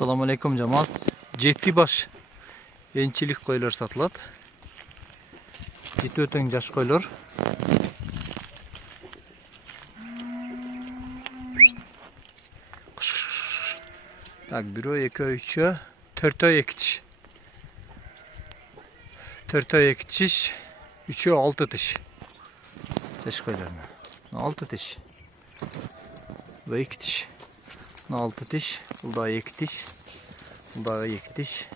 Assalamu alaikum cemaat. Жети баш энчилик койлор сатылат. Жети өтөң жаш койлор. Так, бирөө, экөө, үчөө, төртөө эки тиш. Төртөө эки тиш, үчөө алты тиш. Жаш койлор. Алты тиш. Бу эки тиш. Алты тиш, бул да эки тиш. Бул да эки тиш.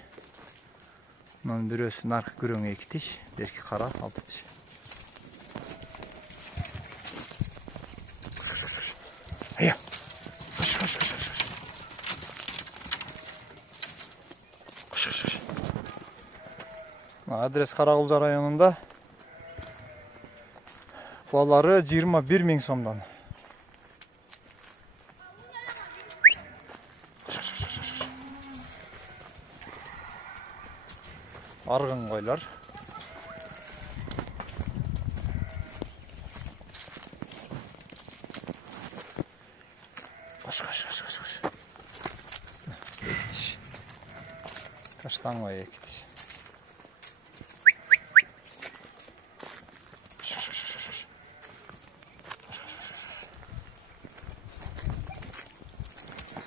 Мынын бирөөсү наркы күрөң эки тиш, берки кара алты тиш. Ая. Адрес Каракулжа районунда. Балары 21 000 сомдон. Аргын койлор. Кош. Эки тиш. Каштан кой эки тиш.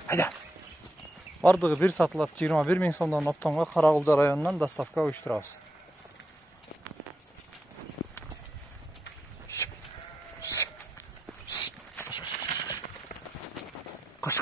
Айда. Бардыгы бир сатылат 21 000 сомдон оптонго Каракулжа районунан доставка уюштурабыз. Кош.